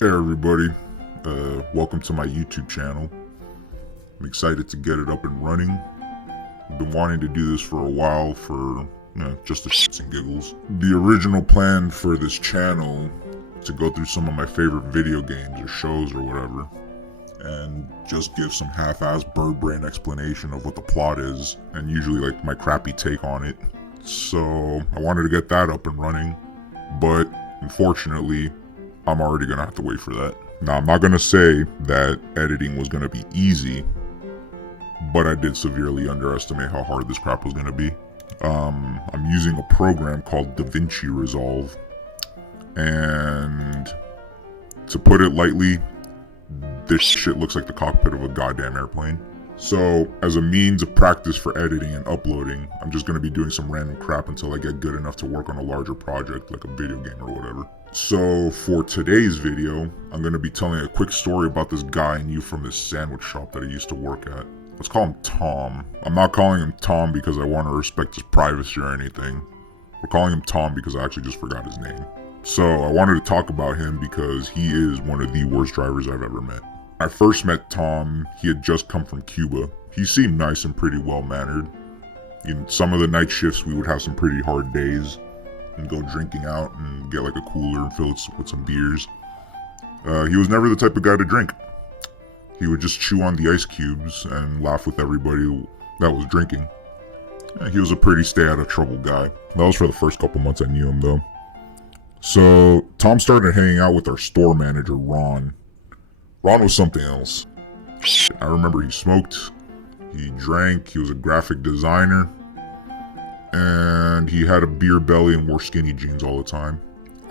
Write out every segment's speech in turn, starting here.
Hey everybody, welcome to my YouTube channel. I'm excited to get it up and running. I've been wanting to do this for a while for, just the shits and giggles. The original plan for this channel to go through some of my favorite video games or shows or whatever, and just give some half-assed bird brain explanation of what the plot is, and usually like my crappy take on it. So I wanted to get that up and running, but unfortunately, I'm already gonna have to wait for that. Now, I'm not gonna say that editing was gonna be easy, but I did severely underestimate how hard this crap was gonna be. I'm using a program called DaVinci Resolve, and to put it lightly, this shit looks like the cockpit of a goddamn airplane. So, as a means of practice for editing and uploading, I'm just gonna be doing some random crap until I get good enough to work on a larger project, like a video game or whatever. So, for today's video, I'm gonna be telling a quick story about this guy I knew from this sandwich shop that I used to work at. Let's call him Tom. I'm not calling him Tom because I want to respect his privacy or anything. We're calling him Tom because I actually just forgot his name. So, I wanted to talk about him because he is one of the worst drivers I've ever met. I first met Tom, he had just come from Cuba. He seemed nice and pretty well-mannered. In some of the night shifts, we would have some pretty hard days and go drinking out and get like a cooler and fill it with some beers. He was never the type of guy to drink. He would just chew on the ice cubes and laugh with everybody that was drinking. He was a pretty stay-out-of-trouble guy. That was for the first couple months I knew him, though. So, Tom started hanging out with our store manager, Ron. Ron was something else. I remember he smoked, he drank, he was a graphic designer, and he had a beer belly and wore skinny jeans all the time.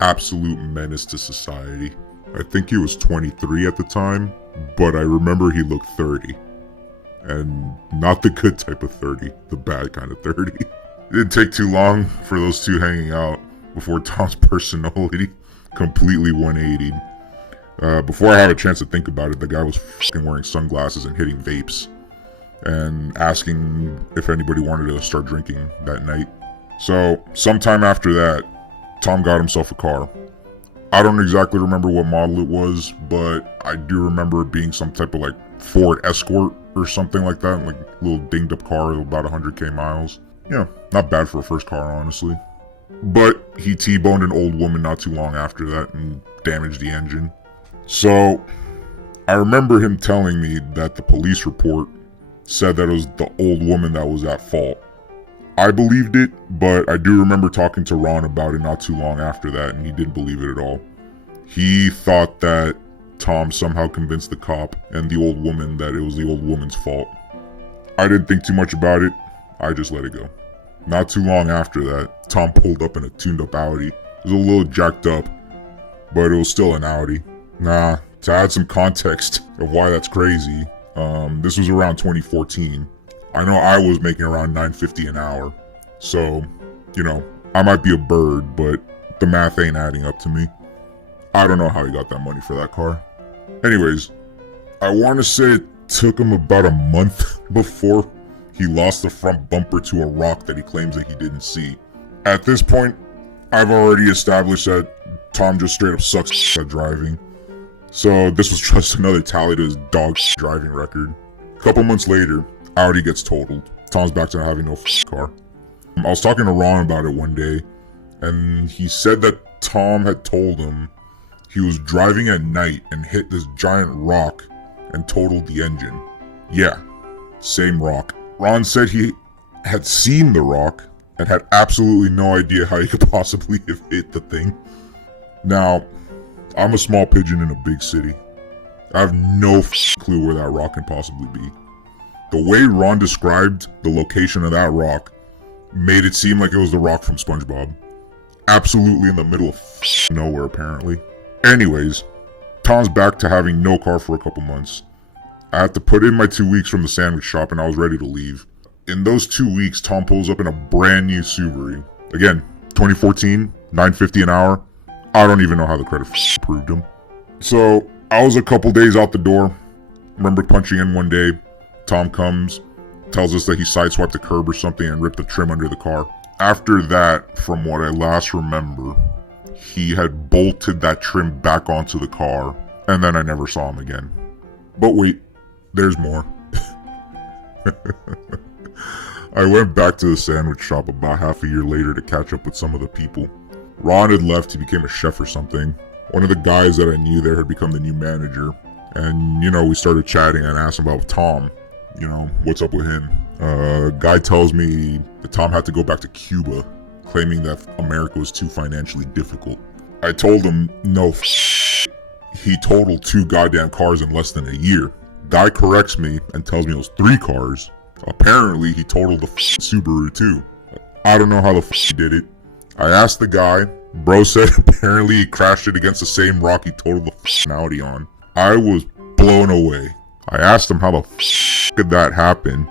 Absolute menace to society. I think he was 23 at the time, but I remember he looked 30. And not the good type of 30, the bad kind of 30. It didn't take too long for those two hanging out before Tom's personality completely 180'd. Before I had a chance to think about it, the guy was f***ing wearing sunglasses and hitting vapes and asking if anybody wanted to start drinking that night. So, sometime after that, Tom got himself a car. I don't exactly remember what model it was, but I do remember it being some type of like Ford Escort or something like that, like a little dinged up car of about 100k miles. Yeah, not bad for a first car, honestly. But he T-boned an old woman not too long after that and damaged the engine. So, I remember him telling me that the police report said that it was the old woman that was at fault. I believed it, but I do remember talking to Ron about it not too long after that, and he didn't believe it at all. He thought that Tom somehow convinced the cop and the old woman that it was the old woman's fault. I didn't think too much about it, I just let it go. Not too long after that, Tom pulled up in a tuned-up Audi. It was a little jacked up, but it was still an Audi. Nah, to add some context of why that's crazy, this was around 2014. I know I was making around $9.50 an hour, so, I might be a bird, but the math ain't adding up to me. I don't know how he got that money for that car. Anyways, I want to say it took him about a month before he lost the front bumper to a rock that he claims that he didn't see. At this point, I've already established that Tom just straight up sucks at driving. So this was just another tally to his dog driving record. A couple months later, Audi gets totaled. Tom's back to having no car. I was talking to Ron about it one day, and he said that Tom had told him he was driving at night and hit this giant rock and totaled the engine. Yeah, same rock. Ron said he had seen the rock and had absolutely no idea how he could possibly have hit the thing. Now, I'm a small pigeon in a big city. I have no clue where that rock can possibly be. The way Ron described the location of that rock made it seem like it was the rock from SpongeBob. Absolutely in the middle of nowhere, apparently. Anyways, Tom's back to having no car for a couple months. I had to put in my 2 weeks from the sandwich shop and I was ready to leave. In those 2 weeks, Tom pulls up in a brand new Subaru. Again, 2014, $9.50 an hour. I don't even know how the credit approved him. So, I was a couple days out the door. Remember punching in one day. Tom comes, tells us that he sideswiped a curb or something and ripped the trim under the car. After that, from what I last remember, he had bolted that trim back onto the car, and then I never saw him again. But wait, there's more. I went back to the sandwich shop about half a year later to catch up with some of the people. Ron had left, he became a chef or something. One of the guys that I knew there had become the new manager. And, we started chatting and I asked him about Tom. What's up with him? Guy tells me that Tom had to go back to Cuba, claiming that America was too financially difficult. I told him, no, he totaled 2 goddamn cars in less than a year. Guy corrects me and tells me it was 3 cars. Apparently, he totaled the Subaru too. I don't know how the he did it. I asked the guy. Bro said apparently he crashed it against the same rock he totaled the Audi on. I was blown away. I asked him how the could that happen.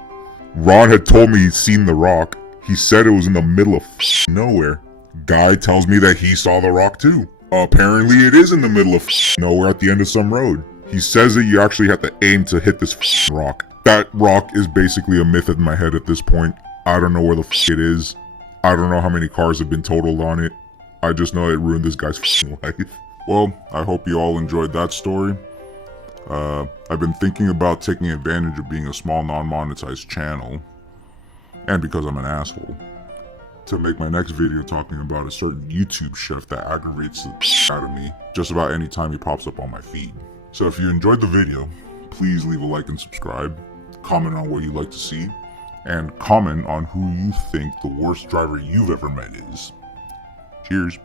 Ron had told me he'd seen the rock. He said it was in the middle of nowhere. Guy tells me that he saw the rock too. Apparently it is in the middle of nowhere at the end of some road. He says that you actually have to aim to hit this rock. That rock is basically a myth in my head at this point. I don't know where the it is. I don't know how many cars have been totaled on it. I just know it ruined this guy's life. Well, I hope you all enjoyed that story. I've been thinking about taking advantage of being a small non-monetized channel, and because I'm an asshole, to make my next video talking about a certain YouTube chef that aggravates the out of me just about any time he pops up on my feed. So if you enjoyed the video, please leave a like and subscribe, comment on what you'd like to see, and comment on who you think the worst driver you've ever met is. Cheers.